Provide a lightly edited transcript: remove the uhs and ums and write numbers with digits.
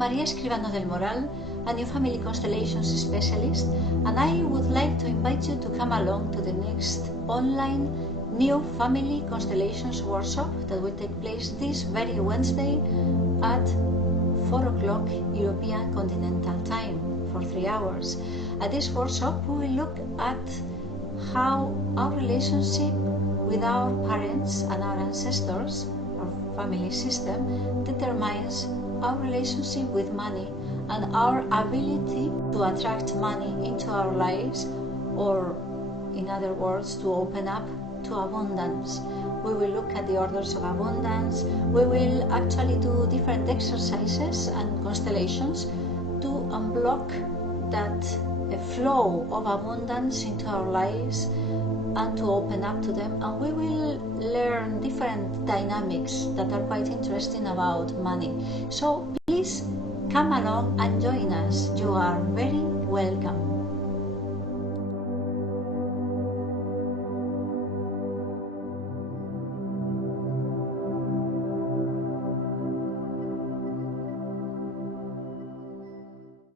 Maria Escribano del Moral, a new Family Constellations specialist, and I would like to invite you to come along to the next online new Family Constellations workshop that will take place this very Wednesday at 4 o'clock European Continental Time for 3 hours. At this workshop, we will look at how our relationship with our parents and our ancestors, our family system, determines our relationship with money and our ability to attract money into our lives, or in other words, to open up to abundance. We will look at the orders of abundance. We will actually do different exercises and constellations to unblock that flow of abundance into our lives and to open up to them, and we will learn different dynamics that are quite interesting about money. So please come along and join us. You are very welcome.